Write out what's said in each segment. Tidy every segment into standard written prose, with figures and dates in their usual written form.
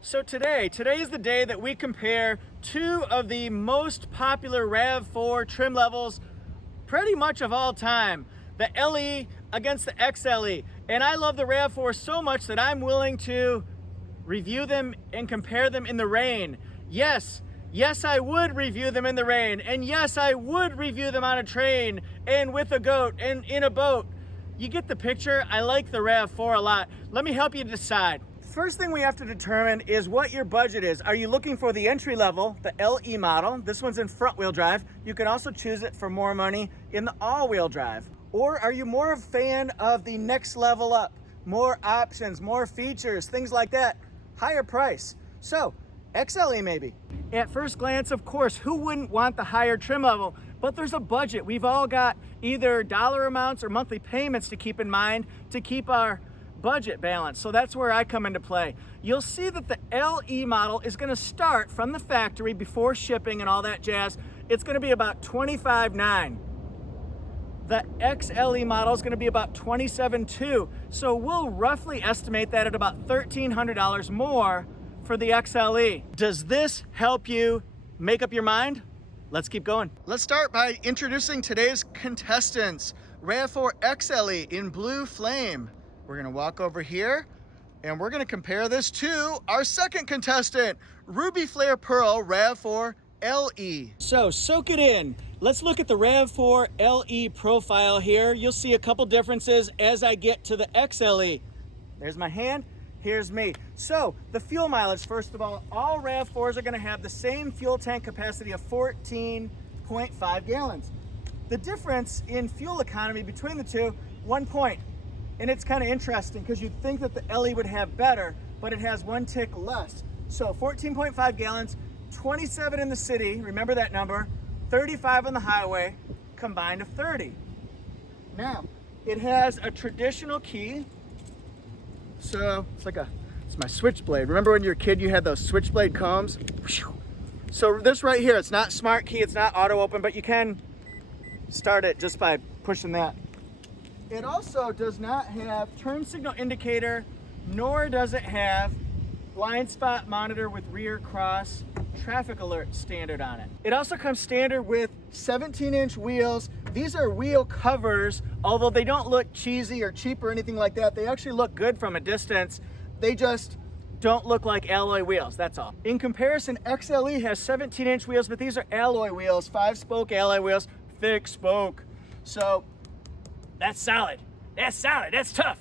So today is the day that we compare two of the most popular RAV4 trim levels pretty much of all time, the LE against the XLE. And I love the RAV4 so much that I'm willing to review them and compare them in the rain. Yes, I would review them in the rain. And yes, I would review them on a train and with a goat and in a boat. You get the picture. I like the RAV4 a lot. Let me help you decide. First thing we have to determine is what your budget is. Are you looking for the entry level, the LE model? This one's in front wheel drive. You can also choose it for more money in the all-wheel drive. Or are you more a fan of the next level up? More options, more features, things like that. Higher price. So, XLE maybe. At first glance, of course, who wouldn't want the higher trim level? But there's a budget. We've all got either dollar amounts or monthly payments to keep in mind to keep our budget balance. So that's where I come into play. You'll see that the LE model is going to start from the factory before shipping and all that jazz. It's going to be about $25,900. The XLE model is going to be about $27,200. So we'll roughly estimate that at about $1,300 more for the XLE. Does this help you make up your mind? Let's keep going. Let's start by introducing today's contestants. RAV4 XLE in blue flame. We're gonna walk over here and we're gonna compare this to our second contestant, Ruby Flare Pearl RAV4 LE. So soak it in. Let's look at the RAV4 LE profile here. You'll see a couple differences as I get to the XLE. There's my hand, here's me. So the fuel mileage, first of all RAV4s are gonna have the same fuel tank capacity of 14.5 gallons. The difference in fuel economy between the two, 1 point. And it's kind of interesting because you'd think that the LE would have better, but it has 1 tick less. So 14.5 gallons, 27 in the city, remember that number, 35 on the highway, combined to 30. Now, it has a traditional key. So it's my switchblade. Remember when you were a kid, you had those switchblade combs? So this right here, it's not smart key, it's not auto open, but you can start it just by pushing that. It also does not have turn signal indicator, nor does it have blind spot monitor with rear cross traffic alert standard on it. It also comes standard with 17-inch wheels. These are wheel covers, although they don't look cheesy or cheap or anything like that. They actually look good from a distance. They just don't look like alloy wheels, that's all. In comparison, XLE has 17-inch wheels, but these are alloy wheels, 5-spoke alloy wheels, thick spoke. So that's solid, that's tough.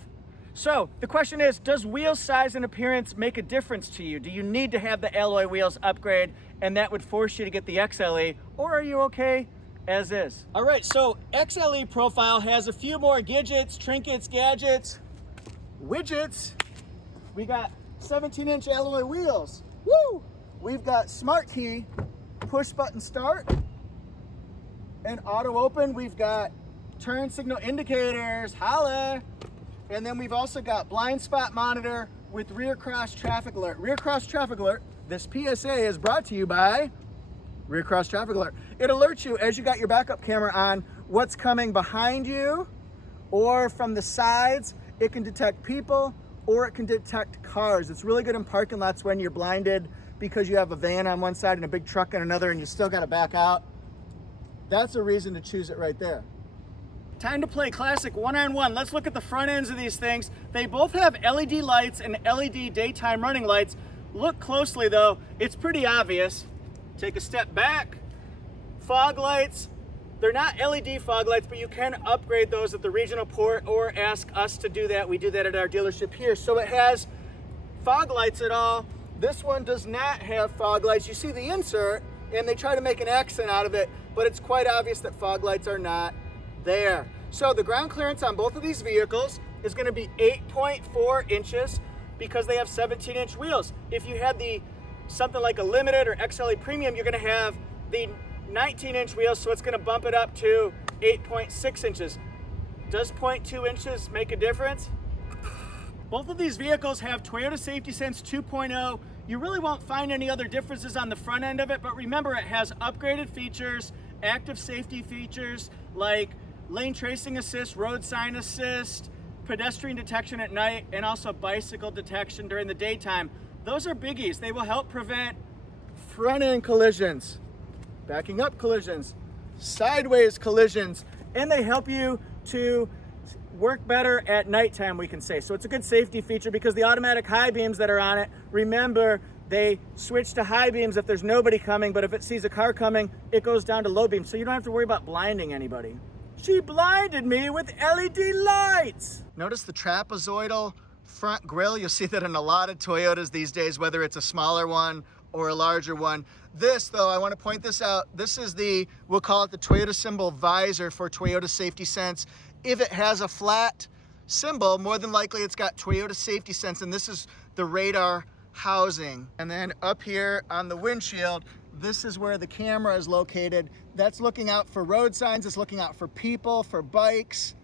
So the question is, does wheel size and appearance make a difference to you? Do you need to have the alloy wheels upgrade and that would force you to get the XLE, or are you okay as is? All right, so XLE profile has a few more gadgets, trinkets, gadgets, widgets. We got 17-inch alloy wheels, woo! We've got smart key, push button start, and auto open. We've got turn signal indicators, holla. And then we've also got blind spot monitor with rear cross traffic alert. Rear cross traffic alert, this PSA is brought to you by Rear Cross Traffic Alert. It alerts you as you got your backup camera on what's coming behind you or from the sides. It can detect people or it can detect cars. It's really good in parking lots when you're blinded because you have a van on one side and a big truck on another and you still gotta back out. That's a reason to choose it right there. Time to play classic one-on-one. Let's look at the front ends of these things. They both have LED lights and LED daytime running lights. Look closely though, it's pretty obvious. Take a step back. Fog lights, they're not LED fog lights, but you can upgrade those at the regional port or ask us to do that. We do that at our dealership here. So it has fog lights at all. This one does not have fog lights. You see the insert and they try to make an accent out of it, but it's quite obvious that fog lights are not there. So the ground clearance on both of these vehicles is going to be 8.4 inches because they have 17-inch wheels. If you had something like a Limited or XLE Premium, you're going to have the 19-inch wheels, so it's going to bump it up to 8.6 inches. Does 0.2 inches make a difference? Both of these vehicles have Toyota Safety Sense 2.0. You really won't find any other differences on the front end of it, but remember it has upgraded features, active safety features like lane tracing assist, road sign assist, pedestrian detection at night, and also bicycle detection during the daytime. those are biggies. They will help prevent front end collisions, backing up collisions, sideways collisions, and they help you to work better at nighttime, we can say. So it's a good safety feature because the automatic high beams that are on it, remember, they switch to high beams if there's nobody coming, but if it sees a car coming, it goes down to low beams. So you don't have to worry about blinding anybody. She blinded me with LED lights. Notice the trapezoidal front grille. You'll see that in a lot of Toyotas these days, whether it's a smaller one or a larger one. This, though, I want to point this out. This is the, we'll call it the Toyota symbol visor for Toyota Safety Sense. If it has a flat symbol, more than likely it's got Toyota Safety Sense, and this is the radar housing. And then up here on the windshield, this is where the camera is located. That's looking out for road signs, it's looking out for people, for bikes,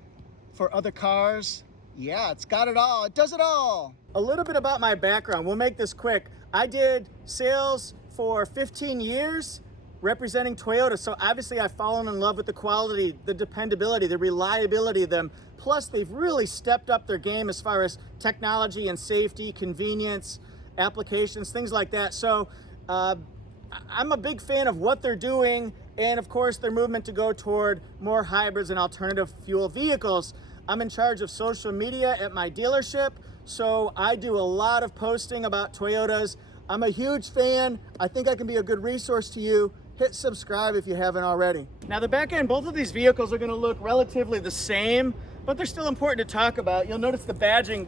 for other cars. Yeah, it's got it all, it does it all. A little bit about my background, we'll make this quick. I did sales for 15 years representing Toyota, so obviously I've fallen in love with the quality, the dependability, the reliability of them. Plus, they've really stepped up their game as far as technology and safety, convenience, applications, things like that. So I'm a big fan of what they're doing, and of course their movement to go toward more hybrids and alternative fuel vehicles. I'm in charge of social media at my dealership, so I do a lot of posting about Toyotas. I'm a huge fan. I think I can be a good resource to you. Hit subscribe if you haven't already. Now the back end, both of these vehicles are gonna look relatively the same, but they're still important to talk about. You'll notice the badging,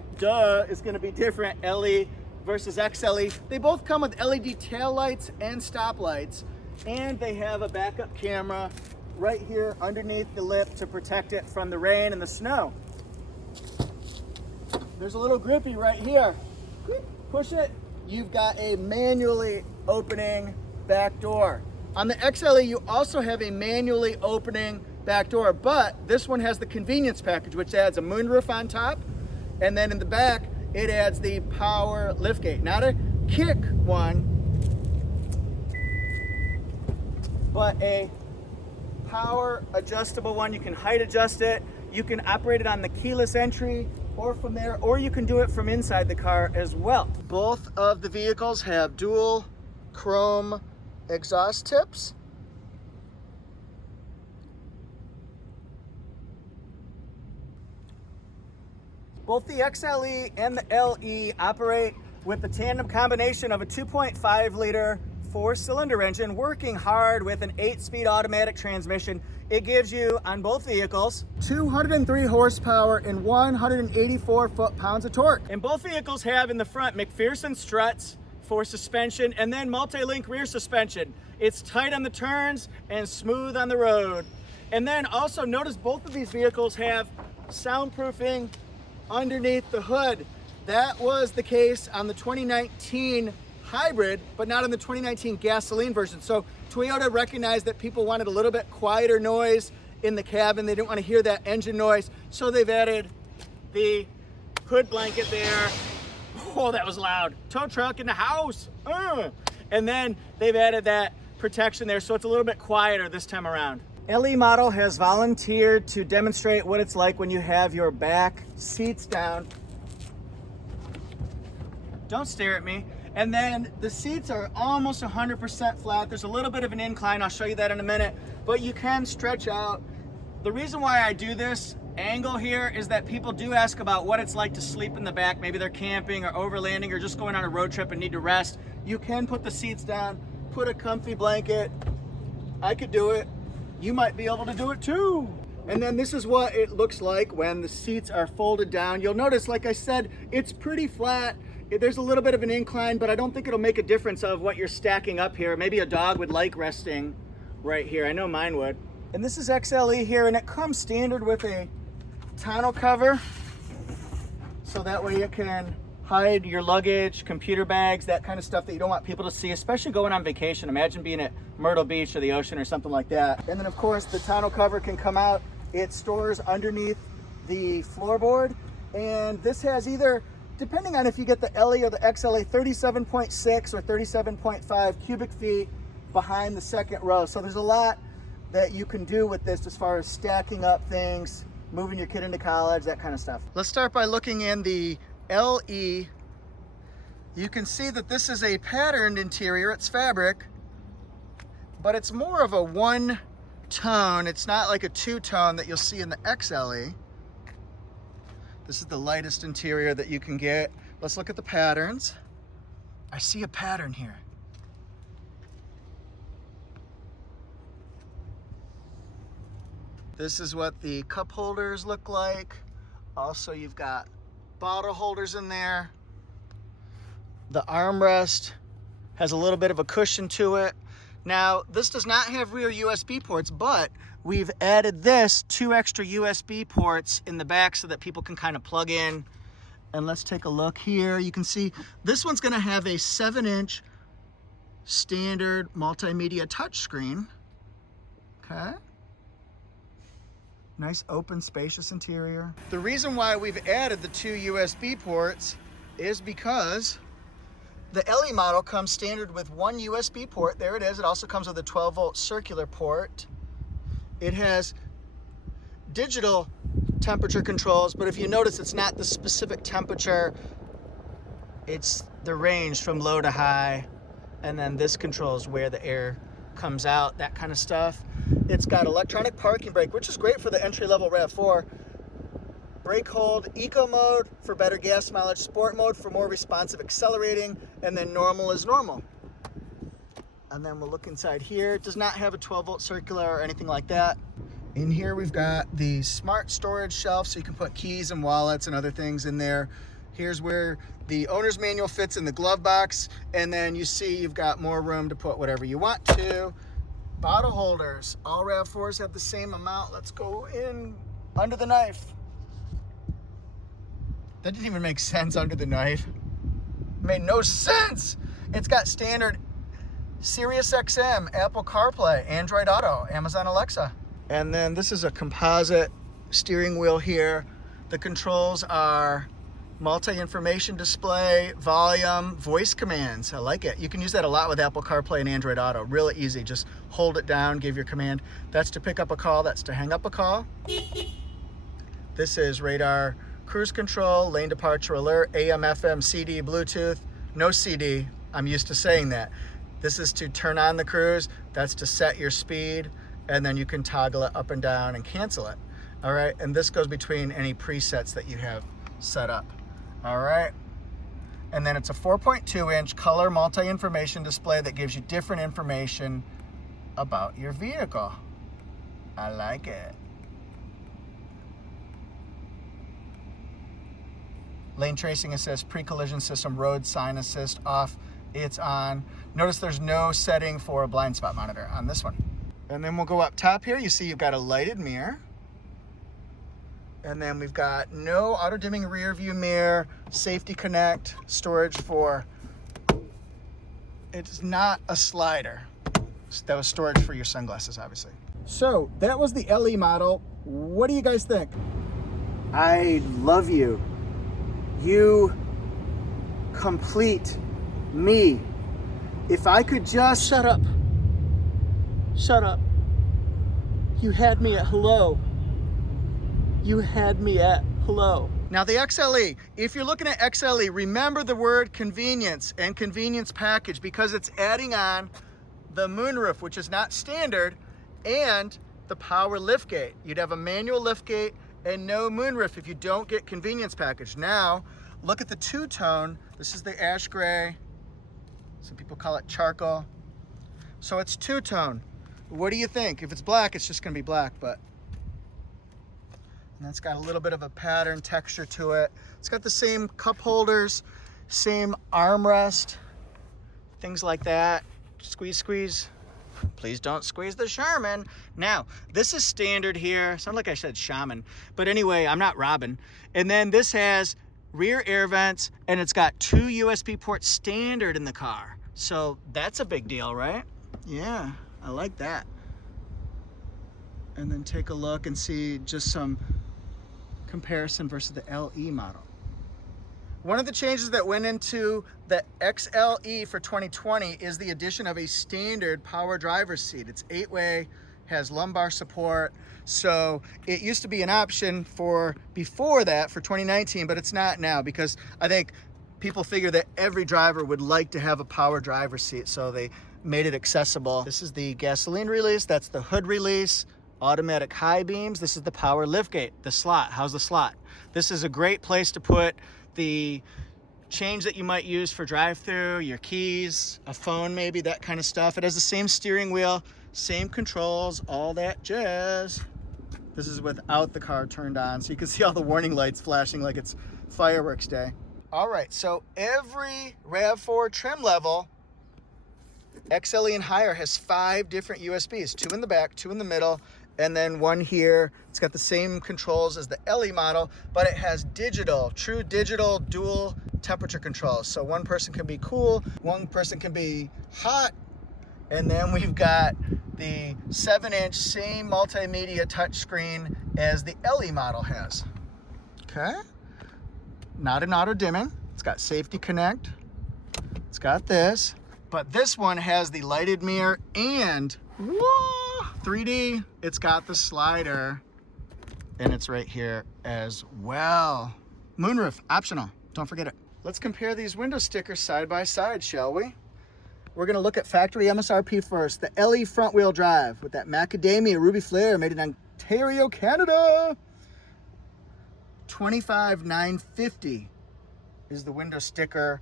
is gonna be different, LE versus XLE. They both come with LED tail lights and stop lights, and they have a backup camera right here underneath the lip to protect it from the rain and the snow. There's a little grippy right here. Push it, you've got a manually opening back door. On the XLE, you also have a manually opening back door, but this one has the convenience package, which adds a moonroof on top, and then in the back, it adds the power liftgate. Not a kick one, but a power adjustable one. You can height adjust it. You can operate it on the keyless entry or from there, or you can do it from inside the car as well. Both of the vehicles have dual chrome exhaust tips. Both the XLE and the LE operate with the tandem combination of a 2.5 liter 4-cylinder engine working hard with an 8-speed automatic transmission. It gives you, on both vehicles, 203 horsepower and 184 foot-pounds of torque. And both vehicles have in the front McPherson struts for suspension and then multi-link rear suspension. It's tight on the turns and smooth on the road. And then also notice both of these vehicles have soundproofing underneath the hood. That was the case on the 2019 hybrid, but not on the 2019 gasoline version. So Toyota recognized that people wanted a little bit quieter noise in the cabin. They didn't want to hear that engine noise. So they've added the hood blanket there. Oh, that was loud. Tow truck in the house. And then they've added that protection there, so it's a little bit quieter this time around. LE model has volunteered to demonstrate what it's like when you have your back seats down. Don't stare at me. And then the seats are almost 100% flat. There's a little bit of an incline. I'll show you that in a minute, but you can stretch out. The reason why I do this angle here is that people do ask about what it's like to sleep in the back. Maybe they're camping or overlanding or just going on a road trip and need to rest. You can put the seats down, put a comfy blanket. I could do it. You might be able to do it too. And then this is what it looks like when the seats are folded down. You'll notice, like I said, it's pretty flat. There's a little bit of an incline, but I don't think it'll make a difference of what you're stacking up here. Maybe a dog would like resting right here. I know mine would. And this is XLE here, and it comes standard with a tonneau cover. So that way you can hide your luggage, computer bags, that kind of stuff that you don't want people to see, especially going on vacation. Imagine being at Myrtle Beach or the ocean or something like that. And then of course the tonneau cover can come out. It stores underneath the floorboard. And this has either, depending on if you get the LE or the XLE, 37.6 or 37.5 cubic feet behind the second row. So there's a lot that you can do with this as far as stacking up things, moving your kid into college, that kind of stuff. Let's start by looking in the LE You can see that this is a patterned interior, it's fabric, but it's more of a one tone. It's not like a two-tone that you'll see in the XLE. This is the lightest interior that you can get. Let's look at the patterns. I see a pattern here. This is what the cup holders look like. Also, you've got bottle holders in there. The armrest has a little bit of a cushion to it. Now, this does not have rear USB ports, but we've added this 2 extra USB ports in the back so that people can kind of plug in. And let's take a look here. You can see this one's gonna have a 7-inch standard multimedia touchscreen. Okay. Nice open, spacious interior. The reason why we've added the 2 USB ports is because the LE model comes standard with 1 USB port. There it is. It also comes with a 12-volt circular port. It has digital temperature controls, but if you notice, it's not the specific temperature. It's the range from low to high. And then this controls where the air comes out, that kind of stuff. It's got electronic parking brake, which is great for the entry-level RAV4. Brake hold, eco mode for better gas mileage, sport mode for more responsive accelerating, and then normal is normal. And then we'll look inside here. It does not have a 12-volt circular or anything like that. In here we've got the smart storage shelf, so you can put keys and wallets and other things in there. Here's where the owner's manual fits in the glove box, and then you see you've got more room to put whatever you want to. Bottle holders. All RAV4s have the same amount. Let's go in under the knife. That didn't even make sense under the knife. It made no sense. It's got standard Sirius XM, Apple CarPlay, Android Auto, Amazon Alexa. And then this is a composite steering wheel here. The controls are multi-information display, volume, voice commands. I like it. You can use that a lot with Apple CarPlay and Android Auto. Really easy. Just hold it down, give your command. That's to pick up a call. That's to hang up a call. This is radar cruise control, lane departure alert, AM, FM, CD, Bluetooth. No CD. I'm used to saying that. This is to turn on the cruise. That's to set your speed. And then you can toggle it up and down and cancel it. All right. And this goes between any presets that you have set up. All right, and then it's a 4.2-inch color multi-information display that gives you different information about your vehicle. I like it. Lane tracing assist, pre-collision system, road sign assist off, it's on. Notice there's no setting for a blind spot monitor on this one. And then we'll go up top here. You see you've got a lighted mirror. And then we've got no auto-dimming rear view mirror, safety connect, storage for, it's not a slider. That was storage for your sunglasses, obviously. So that was the LE model. What do you guys think? I love you. You complete me. If I could just... Shut up. Shut up. You had me at hello. You had me at hello. Now the XLE, if you're looking at XLE, remember the word convenience and convenience package because it's adding on the moonroof, which is not standard, and the power liftgate. You'd have a manual liftgate and no moonroof if you don't get convenience package. Now, look at the two-tone. This is the ash gray. Some people call it charcoal. So it's two-tone. What do you think? If it's black, it's just gonna be black, but and that's got a little bit of a pattern texture to it. It's got the same cup holders, same armrest, things like that. Squeeze, squeeze. Please don't squeeze the Charmin. Now, this is standard here. Sound like I said shaman. But anyway, I'm not Robin. And then this has rear air vents, and it's got 2 USB ports standard in the car. So that's a big deal, right? Yeah, I like that. And then take a look and see just some comparison versus the LE model. One of the changes that went into the XLE for 2020 is the addition of a standard power driver's seat. It's 8-way, has lumbar support. So it used to be an option for before that for 2019, but it's not now because I think people figure that every driver would like to have a power driver's seat, so they made it accessible. This is the gasoline release, that's the hood release, automatic high beams. This is the power liftgate, the slot. How's the slot? This is a great place to put the change that you might use for drive-through, your keys, a phone maybe, that kind of stuff. It has the same steering wheel, same controls, all that jazz. This is without the car turned on, so you can see all the warning lights flashing like it's fireworks day. All right, so every RAV4 trim level, XLE and higher, has 5 different USBs, 2 in the back, 2 in the middle, and then 1 here. It's got the same controls as the LE model, but it has digital, true digital dual temperature controls. So one person can be cool, one person can be hot, and then we've got the 7-inch same multimedia touchscreen as the LE model has. Okay. Not an auto dimming. It's got safety connect. It's got this, but this one has the lighted mirror and whoa, 3D. It's got the slider, and it's right here as well. Moonroof, optional. Don't forget it. Let's compare these window stickers side by side, shall we? We're gonna look at factory MSRP first. The LE front wheel drive with that macadamia ruby flare, made in Ontario, Canada. $25,950 is the window sticker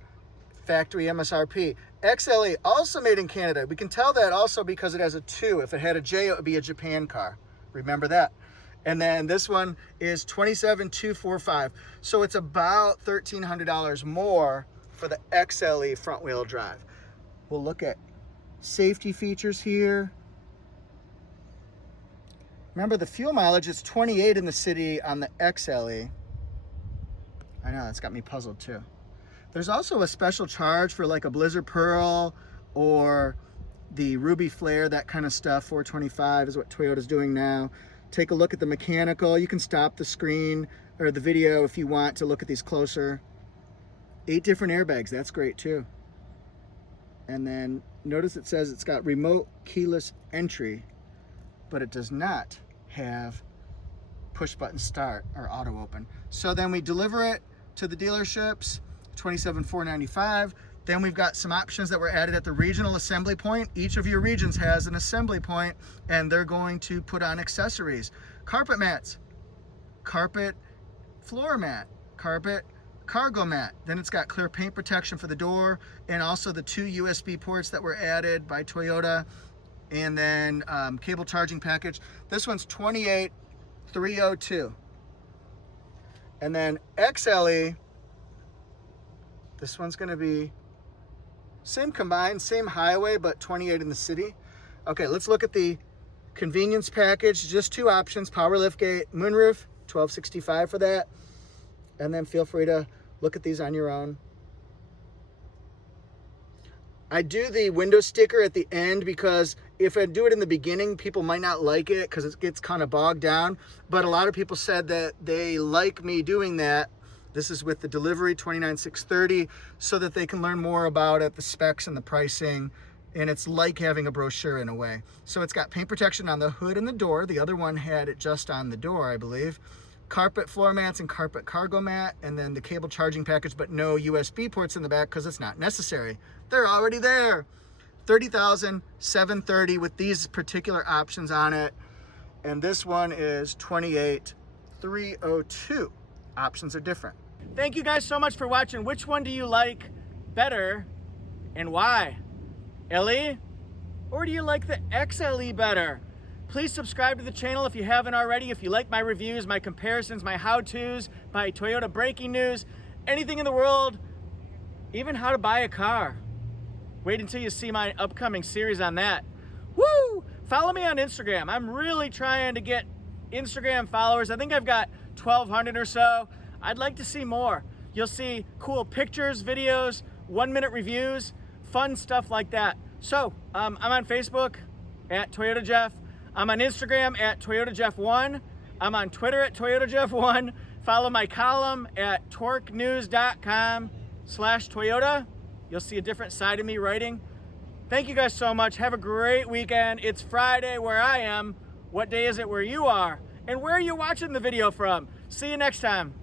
factory MSRP. XLE, also made in Canada. We can tell that also because it has a 2. If it had a J, it would be a Japan car. Remember that. And then this one is $27,245. So it's about $1,300 more for the XLE front wheel drive. We'll look at safety features here. Remember, the fuel mileage is 28 in the city on the XLE. I know, that's got me puzzled too. There's also a special charge for like a Blizzard Pearl or the Ruby Flare, that kind of stuff. $425 is what Toyota's doing now. Take a look at the mechanical. You can stop the screen or the video if you want to look at these closer. 8 different airbags, that's great too. And then notice it says it's got remote keyless entry, but it does not have push button start or auto open. So then we deliver it to the dealerships, $27,495. Then we've got some options that were added at the regional assembly point. Each of your regions has an assembly point, and they're going to put on accessories. Carpet mats, carpet floor mat, carpet cargo mat. Then it's got clear paint protection for the door, and also the 2 USB ports that were added by Toyota, and then cable charging package. This one's $28,302. And then XLE, this one's gonna be same combined, same highway, but 28 in the city. Okay, let's look at the convenience package. Just 2 options, power liftgate, moonroof, $1,265 for that. And then feel free to look at these on your own. I do the window sticker at the end because if I do it in the beginning, people might not like it because it gets kind of bogged down. But a lot of people said that they like me doing that. This is with the delivery, $29,630, so that they can learn more about it, the specs and the pricing. And it's like having a brochure in a way. So it's got paint protection on the hood and the door. The other one had it just on the door, I believe. Carpet floor mats and carpet cargo mat, and then the cable charging package, but no USB ports in the back because it's not necessary. They're already there. $30,730 with these particular options on it. And this one is $28,302. Options are different. Thank you guys so much for watching. Which one do you like better and why? LE? Or do you like the XLE better? Please subscribe to the channel if you haven't already. If you like my reviews, my comparisons, my how-tos, my Toyota breaking news, anything in the world, even how to buy a car. Wait until you see my upcoming series on that. Woo! Follow me on Instagram. I'm really trying to get Instagram followers. I think I've got 1,200 or so. I'd like to see more. You'll see cool pictures, videos, 1-minute reviews, fun stuff like that. So, I'm on Facebook at Toyota Jeff. I'm on Instagram at ToyotaJeff1. I'm on Twitter at ToyotaJeff1. Follow my column at torquenews.com/Toyota. You'll see a different side of me writing. Thank you guys so much. Have a great weekend. It's Friday where I am. What day is it where you are? And where are you watching the video from? See you next time.